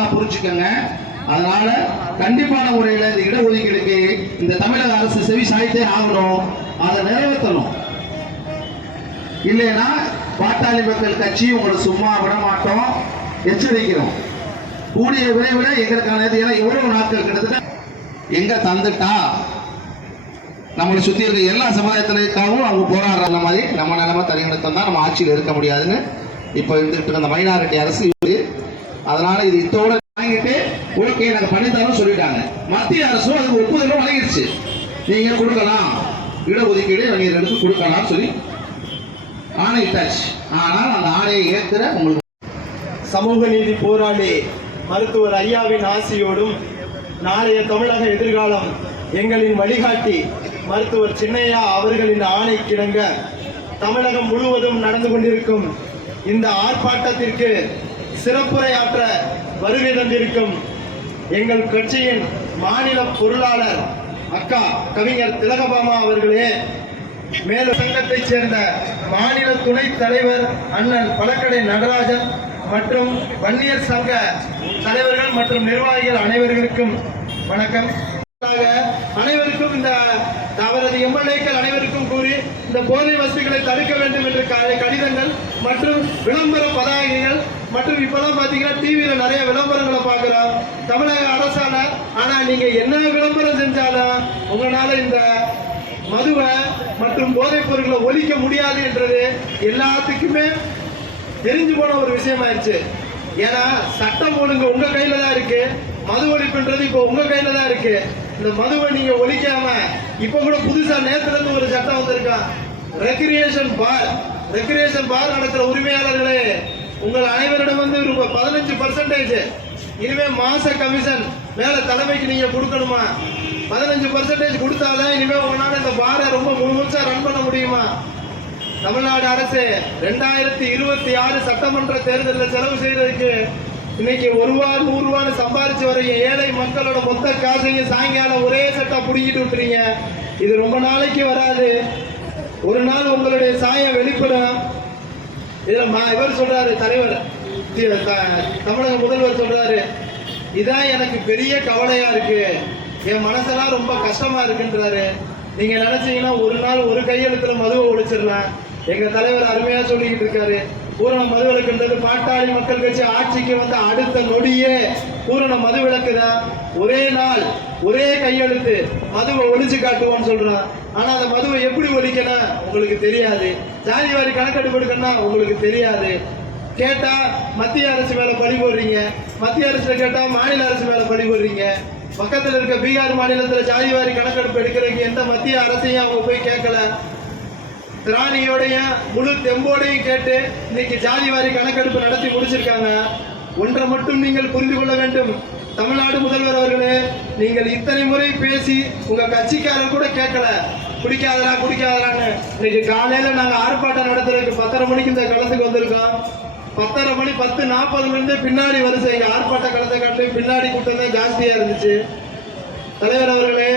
நல்லா புரிஞ்சுக்கங்க. அதனால கண்டிப்பான முறையில் இந்த இடஒதுக்கீடுக்கு இந்த தமிழக அரசு செவி சாய்த்தே ஆகணும், அதை நிறைவேற்றணும். இல்லைன்னா பாட்டாளி மக்கள் கட்சி உங்களை சும்மா விட மாட்டோம், எச்சரிக்கிறோம். கூடிய விரைவில் எங்களுக்கான எவ்வளவு நாட்கள் கிட்டத்தட்ட எங்க தந்துட்டா நம்மளை சுத்தி இருக்க எல்லா சமுதாயத்தினருக்காகவும் அவங்க போராடுற மாதிரி நம்ம நிலைமை தனிநடத்தம் தான் நம்ம ஆட்சியில் இருக்க முடியாதுன்னு இப்போ இருந்துட்டு அந்த மைனாரிட்டி அரசு. அதனால இது இத்தோட வாங்கிட்டு ஓகே நாங்கள் பண்ணித்தரோம் சொல்லிட்டாங்க. மத்திய அரசும் அதுக்கு ஒப்புதலும் வழங்கிடுச்சு, நீங்க கொடுக்கலாம் இடஒதுக்கீடு நீங்க எடுத்து கொடுக்கலாம் சொல்லி ஆணையிட்டாச்சு. ஆனால் அந்த ஆணையை ஏற்கிற உங்களுக்கு சமூக நீதி போராளி மருத்துவர் ஐயாவின் ஆசியோடும் நாளைய தமிழக எதிர்காலம் எங்களின் வழிகாட்டி மருத்துவர் சின்னையா அவர்களின் ஆணை கிடங்க தமிழகம் முழுவதும் நடந்து கொண்டிருக்கும் இந்த ஆர்ப்பாட்டத்திற்கு சிறப்புரையாற்ற வருகை தந்திருக்கும் எங்கள் கட்சியின் மாநில பொருளாளர் அக்கா கவிஞர் திலகபாமா அவர்களே, மேலும் சங்கத்தைச் சேர்ந்த மாநில துணைத் தலைவர் அண்ணன் பழக்கடை நடராஜன் மற்றும் வன்னியர் சங்க தலைவர்கள் மற்றும் நிர்வாகிகள் அனைவருக்கும் வணக்கம். அனைவருக்கும் இந்த அவரது எம்எல்ஏக்கள் அனைவருக்கும் கூறி இந்த போதை வசதிகளை தடுக்க வேண்டும் என்ற கடிதங்கள் மற்றும் விளம்பர பதாகைகள் மற்றும் இப்பதான் பாத்தீங்கன்னா டிவியில நிறைய விளம்பரங்களை பார்க்கிறோம் தமிழக அரசால. ஆனா நீங்க என்ன விளம்பரம் செஞ்சாலும் உங்களால இந்த மதுவை மற்றும் போதைப் பொருட்களை ஒழிக்க முடியாது என்றது எல்லாத்துக்குமே தெரிஞ்சு போன ஒரு விஷயமாயிருச்சு. ஏன்னா சட்டம் ஒழுங்கு உங்க கையில தான் இருக்கு, மது ஒழிப்புன்றது இப்போ உங்க கையில தான் இருக்கு. இந்த மதுவை நீங்க ஒழிக்காம இப்ப கூட புதுசா நேத்துல இருந்து ஒரு சட்டம் வந்திருக்கான், ரெக்ரியேஷன் பார் நடக்கிற உரிமையாளர்களே, உங்கள் அனைவரிடம் வந்து 15% இனிமே மாச கமிஷன் மேல தலைமைக்கு நீங்க கொடுக்கணுமா? 15% கொடுத்தாதான் இனிமே உங்களால இந்த பாரை ரொம்ப முழுமையா ரன் பண்ண முடியுமா? தமிழ்நாடு அரசு 2026 சட்டமன்ற தேர்தலில் செலவு செய்யறதுக்கு இன்னைக்கு ₹1 100 சம்பாரிச்சு வரைய ஏழை மக்களோட மொத்த காசையும் சாயங்காலம் ஒரே சட்டா புடிங்கிட்டு விட்டுறீங்க. இது ரொம்ப நாளைக்கு வராது, ஒரு நாள் உங்களுடைய சாயம் வெளிப்படும். இதுல இவர் சொல்றாரு, தலைவர் தமிழக முதல்வர் சொல்றாரு, இதான் எனக்கு பெரிய கவலையா இருக்கு, என் மனசெல்லாம் ரொம்ப கஷ்டமா இருக்குன்றாரு. நீங்க நினைச்சீங்கன்னா ஒரு நாள் ஒரு கையெழுத்துல மதுவை ஒழிச்சிடலாம். எங்க தலைவர் அருமையா சொல்லிக்கிட்டு இருக்காரு, பூரண மதுவிலக்குன்றது பாட்டாளி மக்கள் கட்சி ஆட்சிக்கு வந்த அடுத்த நொடியே பூரண மதுவிலக்கு தான். ஒரே நாள் ஒரே கையெழுத்து மதுவை ஒழிச்சு காட்டுவோம்னு சொல்றான். ஆனா அந்த மதுவை எப்படி ஒழிக்கணும் உங்களுக்கு தெரியாது, ஜாதி வாரி கணக்கெடுப்பு எடுக்கணும் உங்களுக்கு தெரியாது. கேட்டா மத்திய அரசு மேல பழி போடுறீங்க, மத்திய அரசுல கேட்டா மாநில அரசு மேல பழி போடுறீங்க. பக்கத்துல இருக்க பீகார் மாநிலத்துல ஜாதி வாரி கணக்கெடுப்பு எடுக்கிறதுக்கு எந்த மத்திய அரசையும் அவங்க போய் கேட்கல. திராணியோடைய முழு தெம்போடையும் கேட்டு இன்னைக்கு ஜாதி வாரி கணக்கெடுப்பு நடத்தி முடிச்சிருக்காங்க. ஒன்றை மட்டும் நீங்கள் புரிந்து கொள்ள வேண்டும், தமிழ்நாடு முதல்வர் அவர்களே, நீங்கள் இத்தனை முறை பேசி உங்க கட்சிக்காரர் கூட கேட்கல, குடிக்காதரான்னு. இன்னைக்கு காலையில நாங்க ஆர்ப்பாட்டம் நடத்துறதுக்கு 10:30 மணிக்கு இந்த களத்துக்கு வந்திருக்கோம். 10:30 மணி 10:40 பின்னாடி வருது. எங்க ஆர்ப்பாட்ட களத்தை காட்டிலும் பின்னாடி கூட்டம் தான் ஜாஸ்தியா இருந்துச்சு. தலைவர் அவர்களே,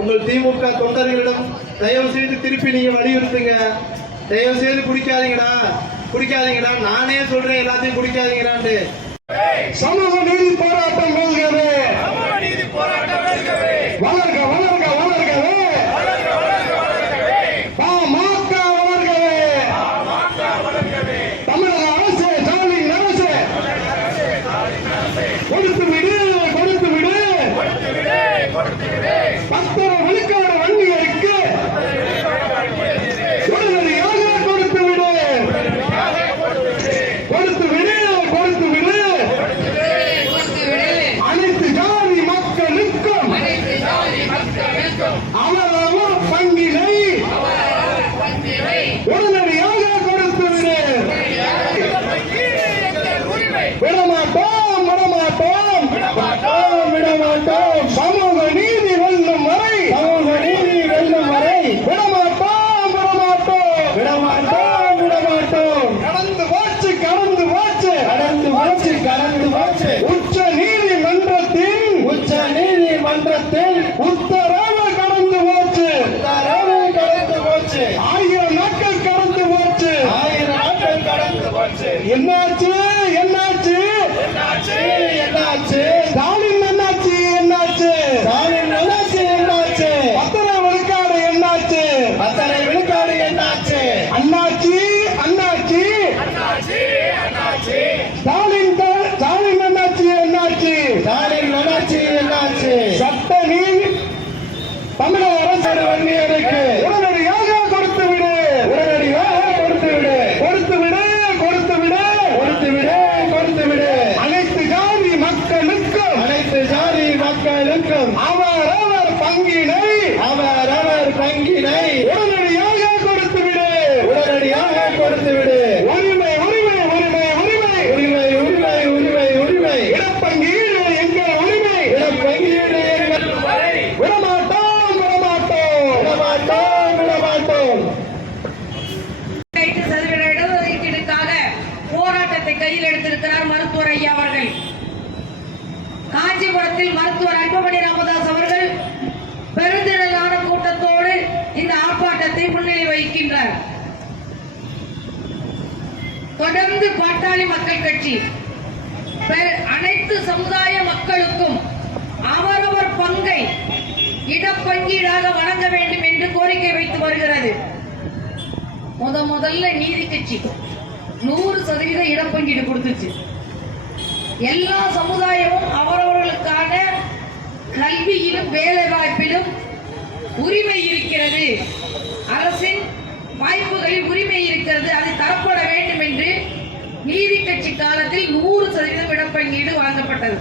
உங்கள் திமுக தொண்டர்களிடம் தயவு செய்து திருப்பி நீங்க வலியுறுத்துங்க, தயவு செய்து குடிக்காதீங்கடா, நானே சொல்றேன் எல்லாத்தையும் குடிக்காதீங்கடான்னு. சமூக நீதி போராட்டம் வெல்கவே, வளர்க வளர்க வளர்கவே, பாமக வளர்கவே, தமிழக அரசு ஸ்டாலின் அரசு கொடுத்து விடு 10 விழுக்காடு வண்டியருக்கு உடனடியாக கொடுத்து விடு. அனைத்து ஜாதி மக்களுக்கும் அவரவர் பங்கினை உடனடியாக கொடுத்து விடு. விடமாட்டோம். சமூக நீதி வெல்லும் வரை விடமாட்டோம். கடந்து போச்சு உச்ச நீதிமன்றத்தின் உத்தரவு கடந்து போச்சு. 1000 நாட்கள் கடந்து போச்சு. என்னாச்சு தொடர்ந்து பாட்டாளி மக்கள் கட்சி அனைத்து சமுதாய மக்களுக்கும் அவரவர் பங்கை இடப்பங்கீடாக வழங்க வேண்டும் என்று கோரிக்கை வைத்து வருகிறது. முதல்ல நீதி கட்சி 100% இடப்பங்கீடு கொடுத்துச்சு. எல்லா சமுதாயமும் அவரவர்களுக்கான கல்வியிலும் வேலை வாய்ப்பிலும் உரிமை இருக்கிறது, அரசின் வாய்ப்புகளில் உரிமை இருக்கிறது, அது தரப்பட வேண்டும் என்று நீதி கட்சி காலத்தில் 100% இடப்பங்கீடு வழங்கப்பட்டது.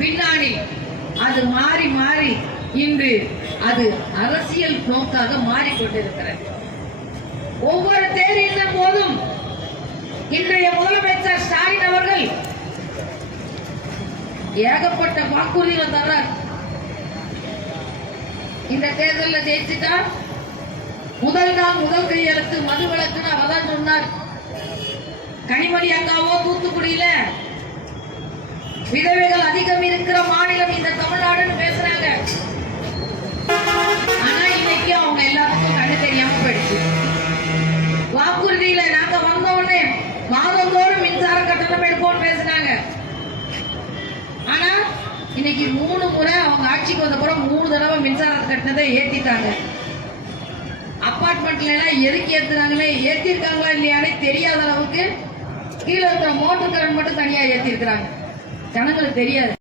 பின்னாடி அது மாறி மாறி இன்று அது அரசியல் நோக்காக மாறிக்கொண்டிருக்கிறது. ஒவ்வொரு தேர்தலின் போதும் இன்றைய முதலமைச்சர் ஸ்டாலின் அவர்கள் ஏகப்பட்ட வாக்குறுதிகளை தர்றார். இந்த தேர்தலில் ஜெயிச்சுட்டா முதல் நாள் முதல் கையெழுத்து மது விலக்குன்னு அவதான் சொன்னார். கனிமொழி அக்காவோ தூத்துக்குடியில விதவைகள் அதிகம் இருக்கிற மாநிலம் இந்த தமிழ்நாடுன்னு பேசுறாங்க. ஆனா இன்னைக்கு அவங்க எல்லாத்துக்கும் கண்ணு தெரியாம போயிடுச்சு. வாக்குறுதியில நாங்க வந்தோடனே மாதந்தோறும் மின்சார கட்டணம் எடுப்போம்னு பேசினாங்க. ஆனா இன்னைக்கு 3 முறை அவங்க ஆட்சிக்கு வந்த பிறகு 3 தடவை மின்சார கட்டணத்தை ஏத்திட்டாங்க. அபார்ட்மெண்ட்ல எல்லாம் எதுக்கு ஏத்துறாங்களே, ஏத்திருக்காங்களா இல்லையானே தெரியாத அளவுக்கு கீழே இருக்கிற மோட்டர் கரண்ட் மட்டும் தனியா ஏத்தி இருக்கிறாங்க. ஜனங்களுக்கு தெரியாது.